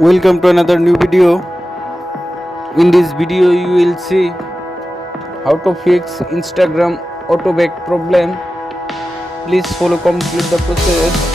Welcome to another new video. In this video you will see how to fix Instagram auto back problem. Please follow complete the process.